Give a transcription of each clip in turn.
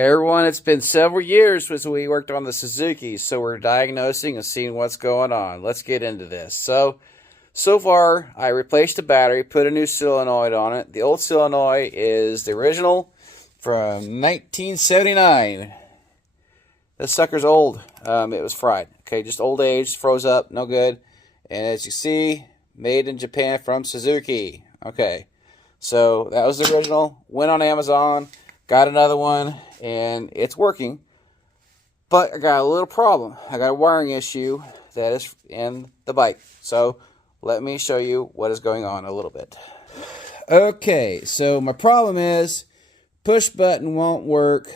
Hey everyone, it's been several years since we worked on the Suzuki, so we're diagnosing and seeing what's going on. Let's get into this. So far, I replaced the battery, put a new solenoid on it. The old solenoid is the original from 1979. This sucker's old. It was fried. Okay, just old age, froze up, no good. And as you see, made in Japan from Suzuki. Okay, so that was the original. Went on Amazon, got another one, and it's working. But I got a little problem. I got a wiring issue that is in the bike. So let me show you what is going on a little bit. Okay, so my problem is push button won't work.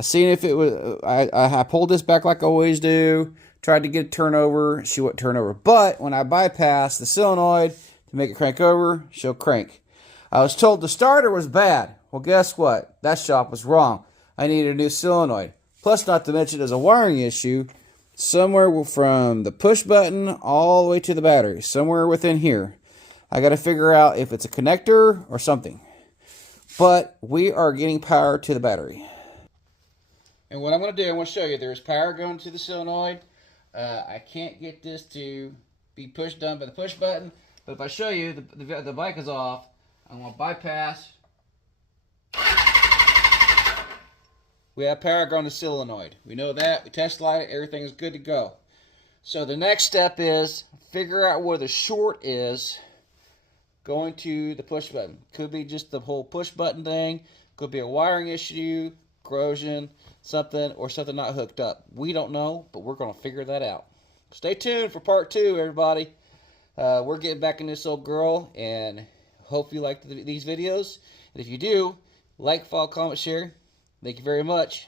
I seen if it was, I pulled this back like I always do. Tried to get it turned over. She wouldn't turn over. But when I bypass the solenoid to make it crank over, she'll crank. I was told the starter was bad. Well, guess what? That shop was wrong. I needed a new solenoid. Plus, not to mention, there's a wiring issue somewhere from the push button all the way to the battery. Somewhere within here. I got to figure out if it's a connector or something. But we are getting power to the battery. And what I'm going to do, I'm going to show you. There's power going to the solenoid. I can't get this to be pushed down by the push button. But if I show you, the bike is off. I'm going to bypass. We have power going to solenoid. We know that. We test light it. Everything is good to go. So the next step is figure out where the short is going to the push button. Could be just the whole push button thing. Could be a wiring issue, corrosion, something, or something not hooked up. We don't know, but we're going to figure that out. Stay tuned for part 2, everybody. We're getting back in this old girl, and hope you like these videos. And if you do, like, follow, comment, share. Thank you very much.